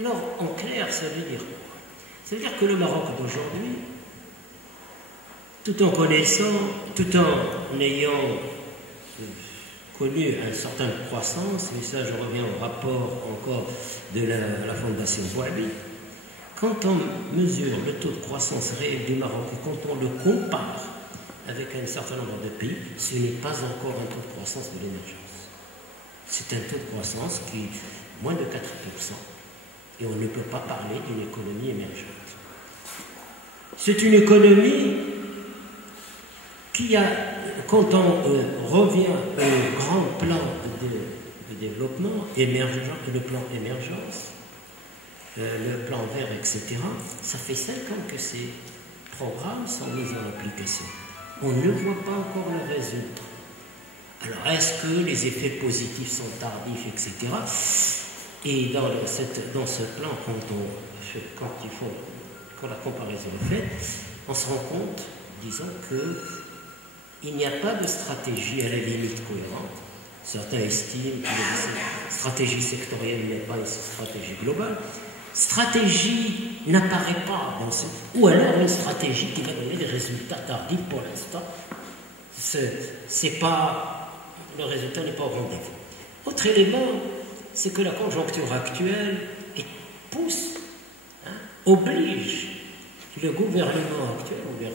Alors, en clair, ça veut dire quoi? Ça veut dire que le Maroc d'aujourd'hui, tout en connaissant, tout en ayant connu une certaine croissance, et ça je reviens au rapport encore de la Fondation Wahhabi, quand on mesure le taux de croissance réel du Maroc et quand on le compare avec un certain nombre de pays, ce n'est pas encore un taux de croissance de l'émergence. C'est un taux de croissance qui est moins de 4%. Et on ne peut pas parler d'une économie émergente. C'est une économie qui a, quand on revient au grand plan de développement, le plan émergence, le plan vert, etc., ça fait 5 ans que ces programmes sont mis en application. On ne voit pas encore le résultat. Alors, est-ce que les effets positifs sont tardifs, etc. Et dans ce plan, quand la comparaison est faite, on se rend compte, disons, qu'il n'y a pas de stratégie à la limite cohérente. Certains estiment que la stratégie sectorielle n'est pas une stratégie globale. Stratégie n'apparaît pas dans ce... Ou alors une stratégie qui va donner des résultats tardifs pour l'instant. Le résultat n'est pas au rendez-vous. Autre élément, c'est que la conjoncture actuelle pousse, oblige le gouvernement actuel, ou le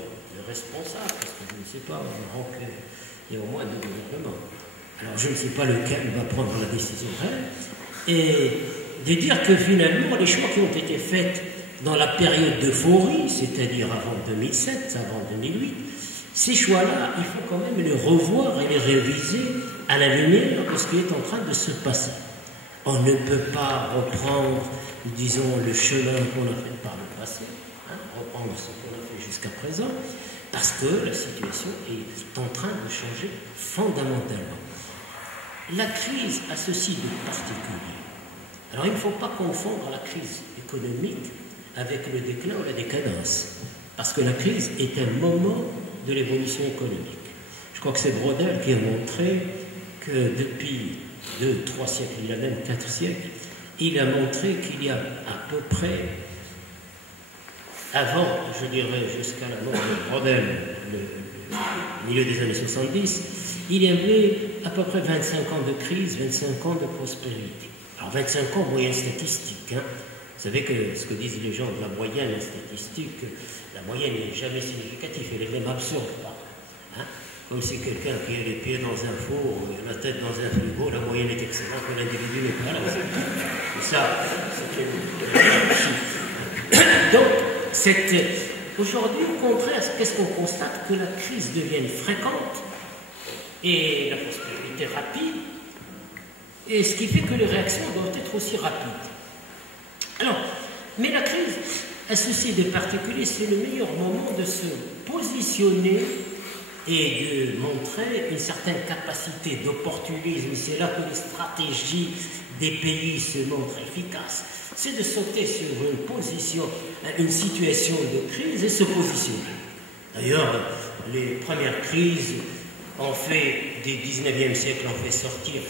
responsable, parce que je ne sais pas, au Maroc, il y a au moins 2 gouvernements. Alors je ne sais pas lequel va prendre la décision réelle, et de dire que finalement les choix qui ont été faits dans la période d'euphorie, c'est-à-dire avant 2007, avant 2008, ces choix-là, il faut quand même les revoir et les réviser à la lumière de ce qui est en train de se passer. On ne peut pas reprendre, disons, le chemin qu'on a fait par le passé, reprendre ce qu'on a fait jusqu'à présent, parce que la situation est en train de changer fondamentalement. La crise a ceci de particulier. Alors il ne faut pas confondre la crise économique avec le déclin ou la décadence, parce que la crise est un moment de l'évolution économique. Je crois que c'est Brodel qui a montré que depuis 2-3 siècles, il y a même 4 siècles, il a montré qu'il y a à peu près, avant, je dirais, jusqu'à la mort de Brodel, le milieu des années 70, il y avait à peu près 25 ans de crise, 25 ans de prospérité. Alors 25 ans, moyenne statistique. Vous savez que ce que disent les gens de la moyenne statistique, la moyenne n'est jamais significative, elle est même absurde. Comme si quelqu'un qui a les pieds dans un four, la tête dans un frigo, la moyenne est excellente, que l'individu n'est pas là. C'est ça. Donc, aujourd'hui, au contraire, qu'est-ce qu'on constate? Que la crise devienne fréquente et la prospérité rapide, et ce qui fait que les réactions doivent être aussi rapides. Alors, mais la crise a ceci de particulier, c'est le meilleur moment de se positionner et de montrer une certaine capacité d'opportunisme. C'est là que les stratégies des pays se montrent efficaces. C'est de sauter sur une position, une situation de crise et se positionner. D'ailleurs, les premières crises ont fait, des 19e siècle, ont fait sortir,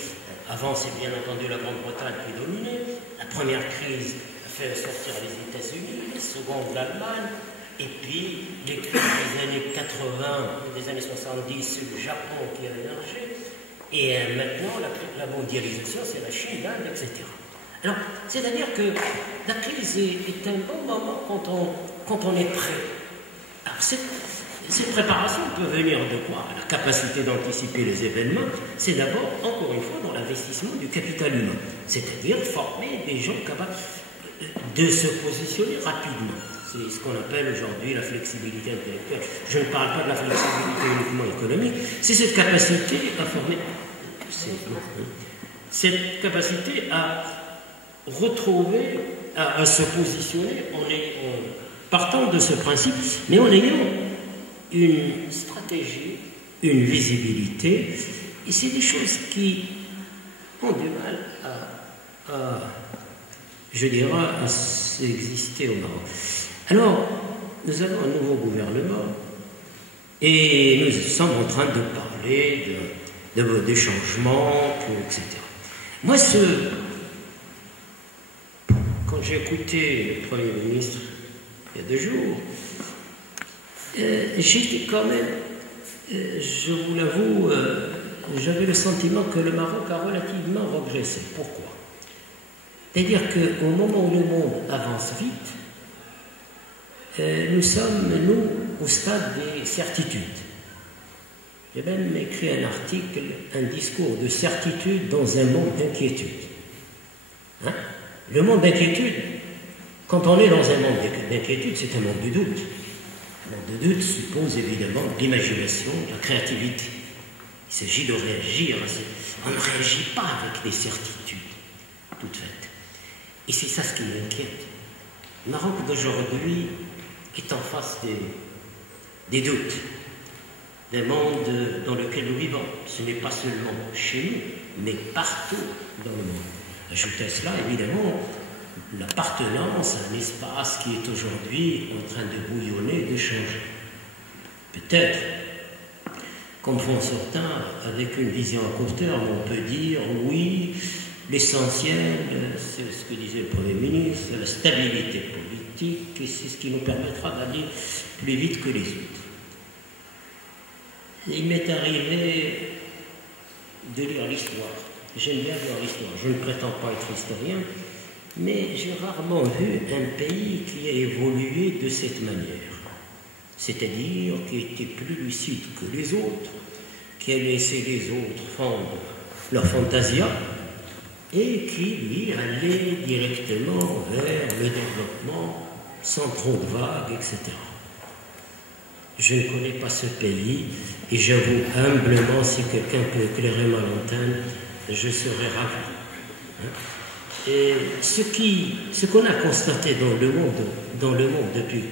avant c'est bien entendu la Grande-Bretagne qui dominait, la première crise a fait sortir les États-Unis, la seconde l'Allemagne, et puis les crises des années 80, des années 70, c'est le Japon qui a émergé, et maintenant la mondialisation, c'est la Chine, l'Inde, etc. Alors, c'est-à-dire que la crise est un bon moment quand on est prêt. Alors, cette préparation peut venir de quoi? La capacité d'anticiper les événements, c'est d'abord, encore une fois, dans l'investissement du capital humain, c'est-à-dire former des gens capables de se positionner rapidement. C'est ce qu'on appelle aujourd'hui la flexibilité intellectuelle. Je ne parle pas de la flexibilité uniquement économique, c'est cette capacité à former, cette capacité à retrouver, à se positionner en partant de ce principe, mais en ayant une stratégie, une visibilité, et c'est des choses qui ont du mal je dirais, à exister au Maroc. Alors, nous avons un nouveau gouvernement et nous sommes en train de parler de changements, etc. Moi, quand j'ai écouté le Premier ministre il y a 2 jours, j'étais quand même, je vous l'avoue, j'avais le sentiment que le Maroc a relativement régressé. Pourquoi? C'est-à-dire qu'au moment où le monde avance vite, nous sommes, nous, au stade des certitudes. J'ai même écrit un article, un discours de certitude dans un monde d'inquiétude. Hein? Le monde d'inquiétude, quand on est dans un monde d'inquiétude, c'est un monde de doute. Le monde de doute suppose évidemment de l'imagination, de la créativité. Il s'agit de réagir. On ne réagit pas avec des certitudes toutes faites. Et c'est ça ce qui m'inquiète. Le Maroc d'aujourd'hui est en face des doutes, d'un monde dans lequel nous vivons. Ce n'est pas seulement chez nous, mais partout dans le monde. Ajoutez à cela, évidemment, l'appartenance à un espace qui est aujourd'hui en train de bouillonner, de changer. Peut-être, comme font certains, avec une vision à court terme, on peut dire, oui, l'essentiel, c'est ce que disait le Premier ministre, la stabilité politique, et c'est ce qui nous permettra d'aller plus vite que les autres. Il m'est arrivé de lire l'histoire. J'aime bien lire l'histoire. Je ne prétends pas être historien, mais j'ai rarement vu un pays qui a évolué de cette manière. C'est-à-dire qui était plus lucide que les autres, qui a laissé les autres fondre leur fantasia, et qui, lui, allait directement vers le développement sans trop de vagues, etc. Je ne connais pas ce pays, et j'avoue humblement, si quelqu'un peut éclairer ma lanterne, je serais ravi. Et ce qu'on a constaté dans le monde depuis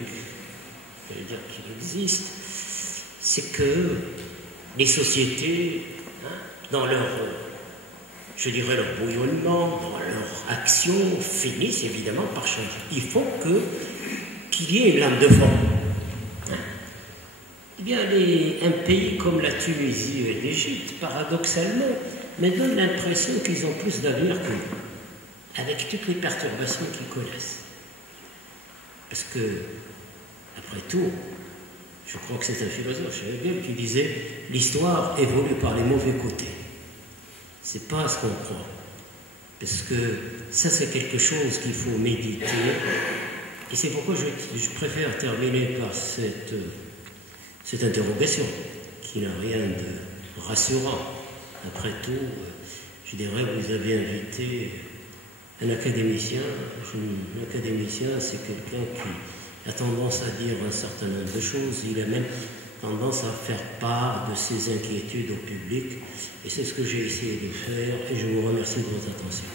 qu'il existe, c'est que les sociétés, dans leur bouillonnement, dans leur action, finissent évidemment par changer. Il faut qu'il y ait une lame de fond. Eh bien, un pays comme la Tunisie et l'Égypte, paradoxalement, me donnent l'impression qu'ils ont plus d'avenir que nous, avec toutes les perturbations qu'ils connaissent. Parce que, après tout, je crois que c'est un philosophe, Hegel, qui disait « l'histoire évolue par les mauvais côtés ». C'est pas ce qu'on croit. Parce que ça, c'est quelque chose qu'il faut méditer. Et c'est pourquoi je préfère terminer par cette interrogation, qui n'a rien de rassurant. Après tout, je dirais, vous avez invité un académicien. Un académicien, c'est quelqu'un qui a tendance à dire un certain nombre de choses. Il a même tendance à faire part de ses inquiétudes au public. Et c'est ce que j'ai essayé de faire. Et je vous remercie de votre attention.